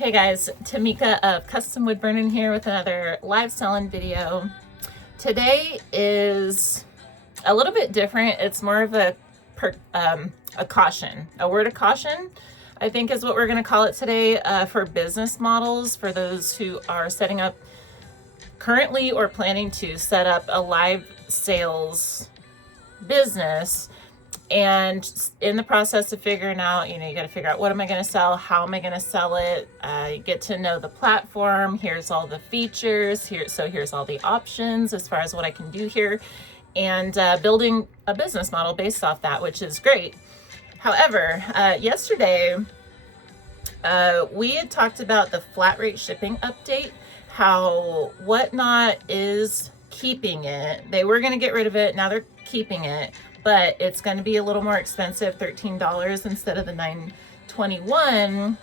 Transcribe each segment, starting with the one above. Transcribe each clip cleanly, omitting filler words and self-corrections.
Hey guys, Tamika of Custom Wood Burning here with another live selling video. Today is a little bit different. It's more of a caution, a word of caution, I think is what we're going to call it today, for business models, for those who are setting up currently or planning to set up a live sales business. And in the process of figuring out, you got to figure out, what am I going to sell? How am I going to sell it? Get to know the platform. Here's all the features here. So here's all the options as far as what I can do here, and building a business model based off that, which is great. However, yesterday, we had talked about the flat rate shipping update, how Whatnot is keeping it. They were going to get rid of it. Now they're keeping it, but it's going to be a little more expensive, $13 instead of the $9.21.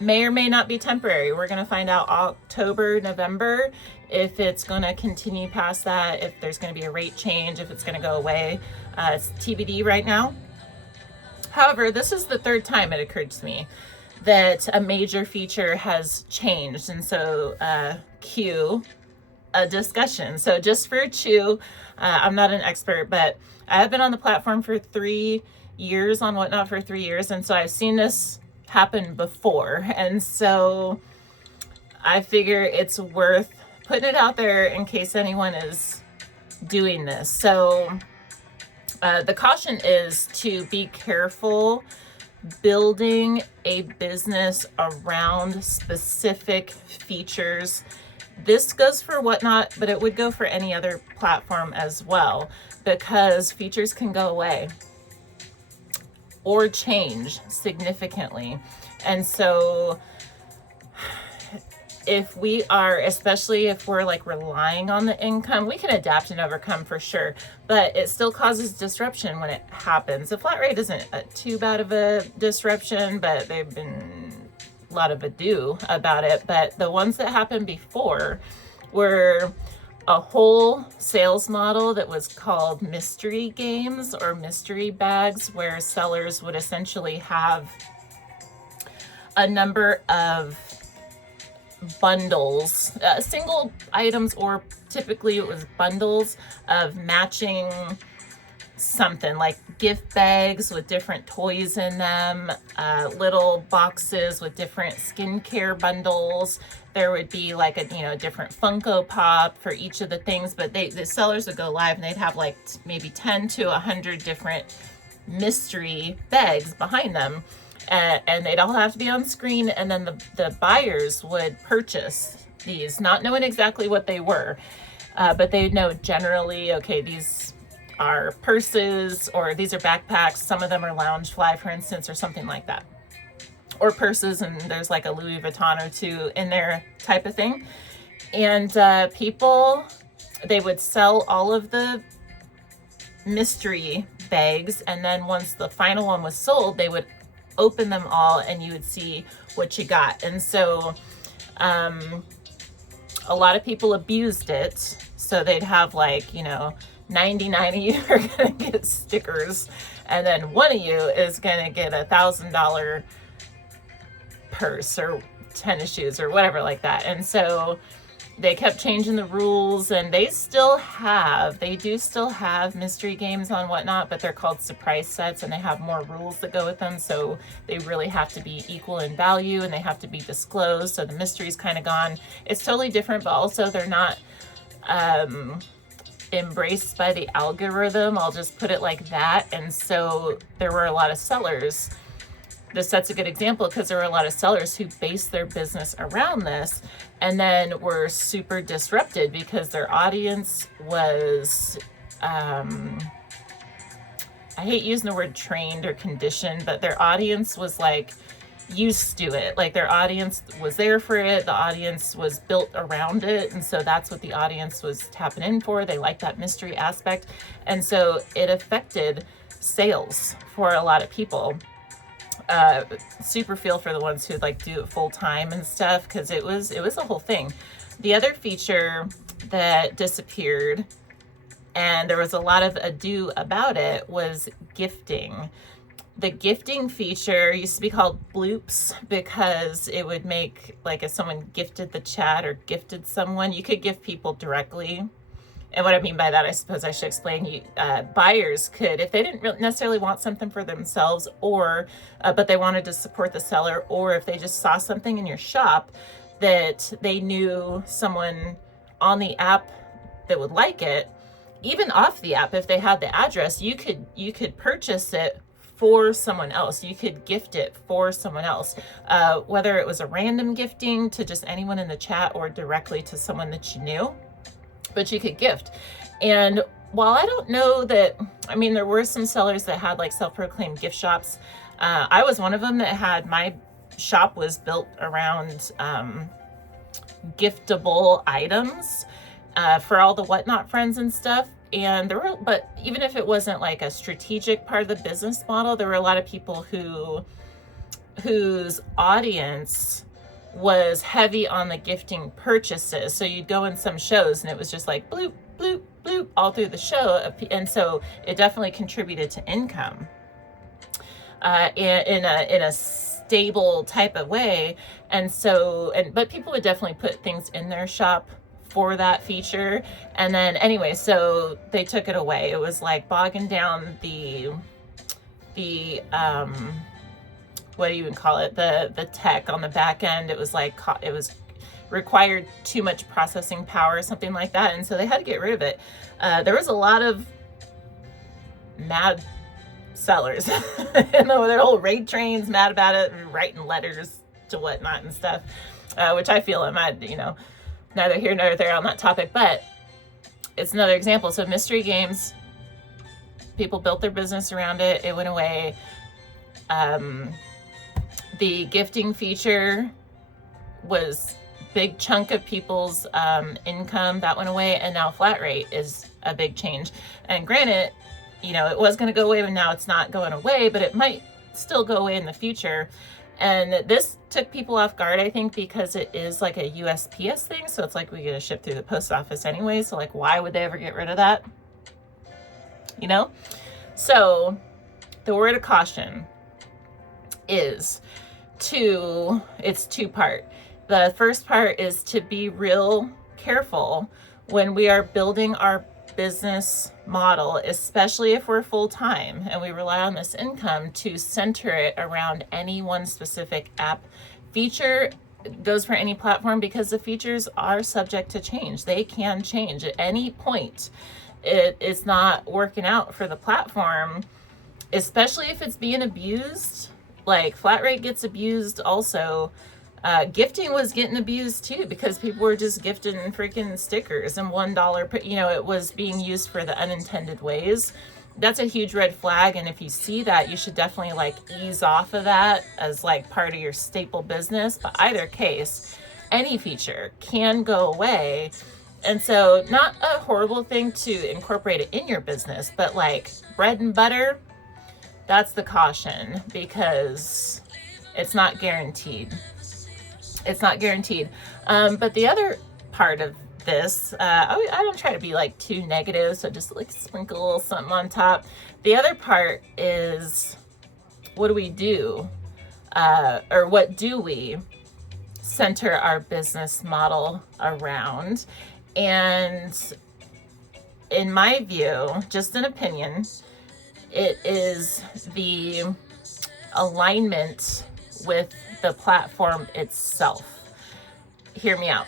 May or may not be temporary. We're going to find out October, November, if it's going to continue past that, if there's going to be a rate change, if it's going to go away. It's TBD right now. However, this is the third time it occurred to me that a major feature has changed. And so cue a discussion. So just for chew, I'm not an expert, but I have been on the platform for 3 years, on Whatnot for 3 years. And so I've seen this happen before. And so I figure it's worth putting it out there in case anyone is doing this. So the caution is to be careful building a business around specific features. This goes for Whatnot, but it would go for any other platform as well, because features can go away or change significantly. And so if we are, especially if we're like relying on the income, we can adapt and overcome for sure, but it still causes disruption when it happens. The flat rate isn't too bad of a disruption, but they've been a lot of ado about it. But the ones that happened before were a whole sales model that was called mystery games or mystery bags, where sellers would essentially have a number of bundles, single items, or typically it was bundles of matching something, like gift bags with different toys in them, little boxes with different skincare bundles. There would be like a different Funko Pop for each of the things, but the sellers would go live and they'd have like maybe 10 to 100 different mystery bags behind them. And they'd all have to be on screen, and then the buyers would purchase these, not knowing exactly what they were, but they'd know generally, okay, these are purses, or these are backpacks. Some of them are Loungefly, for instance, or something like that, or purses, and there's like a Louis Vuitton or two in there type of thing. And people, they would sell all of the mystery bags, and then once the final one was sold, they would open them all and you would see what you got. And so a lot of people abused it. So they'd have like 99 of you are gonna get stickers, and then one of you is gonna get $1,000 purse or tennis shoes or whatever like that. And so they kept changing the rules, and they do still have mystery games on Whatnot, but they're called surprise sets, and they have more rules that go with them. So they really have to be equal in value, and they have to be disclosed. So the mystery's kind of gone. It's totally different, but also they're not embraced by the algorithm. I'll just put it like that. And so there were a lot of sellers. This sets a good example, because there were a lot of sellers who based their business around this and then were super disrupted because their audience was, I hate using the word trained or conditioned, but their audience was like used to it. Like their audience was there for it. The audience was built around it. And so that's what the audience was tapping in for. They liked that mystery aspect. And so it affected sales for a lot of people. Super feel for the ones who like do it full time and stuff, because it was a whole thing. The other feature that disappeared, and there was a lot of ado about it, was gifting. the gifting feature used to be called bloops because it would make, like, if someone gifted the chat or gifted someone, you could gift people directly. And what I mean by that, I suppose I should explain, buyers could, if they didn't necessarily want something for themselves, or but they wanted to support the seller, or if they just saw something in your shop that they knew someone on the app that would like it, even off the app, if they had the address, you could purchase it for someone else. You could gift it for someone else, whether it was a random gifting to just anyone in the chat or directly to someone that you knew, but you could gift. And while I don't know that, I mean, there were some sellers that had like self-proclaimed gift shops. I was one of them that had, my shop was built around giftable items for all the Whatnot friends and stuff. And there were, but even if it wasn't like a strategic part of the business model, there were a lot of people whose audience was heavy on the gifting purchases. So you'd go in some shows and it was just like bloop, bloop, bloop all through the show. And so it definitely contributed to income in a stable type of way. And so, but people would definitely put things in their shop for that feature. And then anyway, so they took it away. It was like bogging down the what do you even call it? The tech on the back end. It was like, it was required too much processing power, something like that. And so they had to get rid of it. There was a lot of mad sellers and their whole raid trains mad about it, and writing letters to Whatnot and stuff, which I feel I'm at, neither here nor there on that topic, but it's another example. So mystery games, people built their business around it. It went away. The gifting feature was big chunk of people's income. That went away. And now flat rate is a big change. And granted, it was going to go away, but now it's not going away, but it might still go away in the future. And this took people off guard, I think, because it is like a USPS thing. So it's like we get a ship through the post office anyway. So like, why would they ever get rid of that? So the word of caution is it's two-part. The first part is to be real careful when we are building our business model, especially if we're full-time and we rely on this income, to center it around any one specific app feature. It goes for any platform because the features are subject to change. They can change at any point. It is not working out for the platform, especially if it's being abused. Like flat rate gets abused also. Gifting was getting abused too, because people were just gifting freaking stickers and $1, it was being used for the unintended ways. That's a huge red flag. And if you see that, you should definitely like ease off of that as like part of your staple business. But either case, any feature can go away. And so not a horrible thing to incorporate it in your business, but like bread and butter, that's the caution, because it's not guaranteed. It's not guaranteed. But the other part of this, I don't try to be like too negative, so just like sprinkle a little something on top. The other part is, what do we do? Or what do we center our business model around? And in my view, just an opinion, it is the alignment with the platform itself. Hear me out.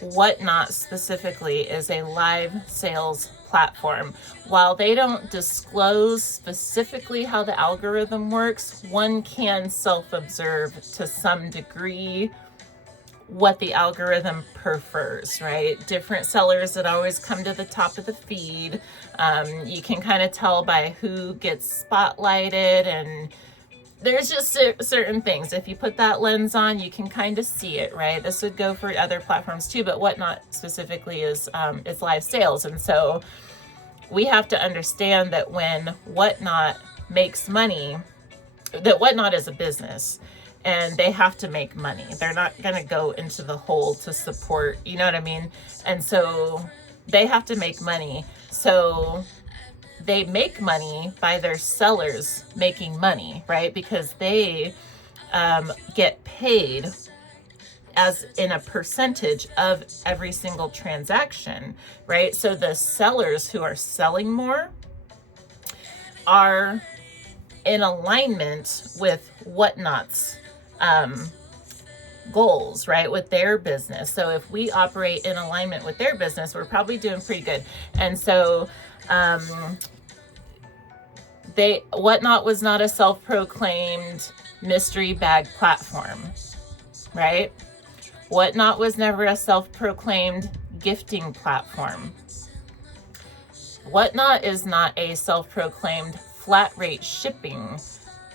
Whatnot specifically is a live sales platform. While they don't disclose specifically how the algorithm works, one can self-observe to some degree what the algorithm prefers, right? Different sellers that always come to the top of the feed. You can kind of tell by who gets spotlighted, and there's just certain things. If you put that lens on, you can kind of see it, right? This would go for other platforms too, but Whatnot specifically is live sales. And so we have to understand that when Whatnot makes money, that Whatnot is a business and they have to make money. They're not going to go into the hole to support, you know what I mean? And so they have to make money. So they make money by their sellers making money, right? Because they get paid as in a percentage of every single transaction, right? So the sellers who are selling more are in alignment with Whatnot's goals, right, with their business. So if we operate in alignment with their business, we're probably doing pretty good. And so Whatnot was not a self-proclaimed mystery bag platform, right? Whatnot was never a self-proclaimed gifting platform. Whatnot is not a self-proclaimed flat rate shipping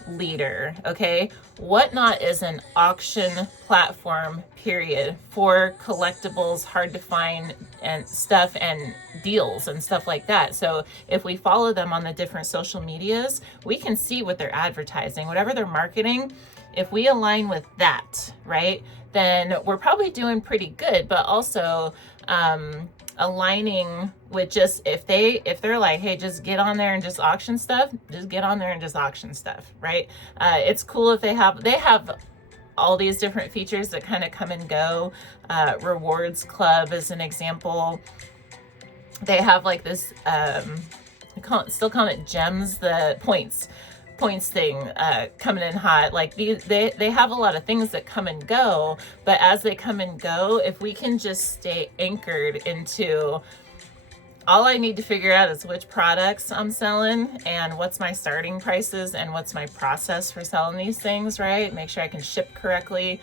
leader, okay? Whatnot is an auction platform, period, for collectibles, hard to find and stuff, and deals and stuff like that. So if we follow them on the different social medias, we can see what they're advertising, whatever they're marketing. If we align with that, right, then we're probably doing pretty good. But also aligning with just if they're like, hey, just get on there and just auction stuff, just get on there and just auction stuff, right? It's cool if they have all these different features that kind of come and go. Rewards Club is an example. They have like this still call it gems, the points thing coming in hot. Like they have a lot of things that come and go, but as they come and go, if we can just stay anchored into all I need to figure out is which products I'm selling and what's my starting prices and what's my process for selling these things, right? Make sure I can ship correctly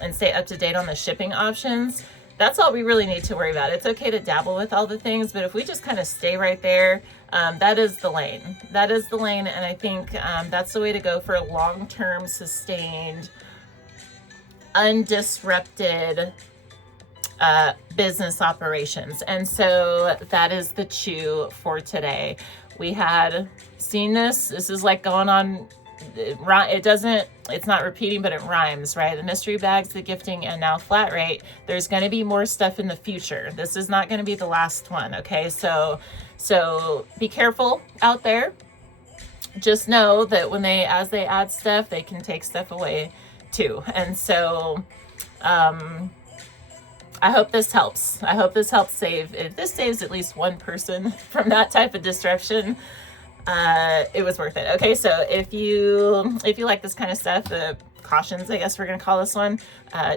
and stay up to date on the shipping options. That's all we really need to worry about. It's okay to dabble with all the things, but if we just kind of stay right there, that is the lane. That is the lane, and I think that's the way to go for long-term, sustained, undisrupted business operations. And so that is the chew for today. We had seen this. This is like going on. It's not repeating, but it rhymes, right? The mystery bags, the gifting, and now flat rate. There's going to be more stuff in the future. This is not going to be the last one. Okay. So be careful out there. Just know that as they add stuff, they can take stuff away too. And so, I hope this helps. I hope this helps if this saves at least one person from that type of disruption, it was worth it. Okay, so if you like this kind of stuff, the cautions, I guess we're gonna call this one,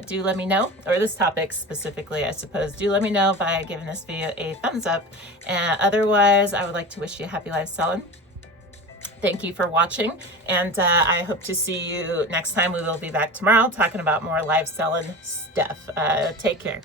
do let me know, or this topic specifically, I suppose, do let me know by giving this video a thumbs up. And otherwise, I would like to wish you a happy life selling. Thank you for watching, and I hope to see you next time. We will be back tomorrow talking about more live selling stuff. Take care.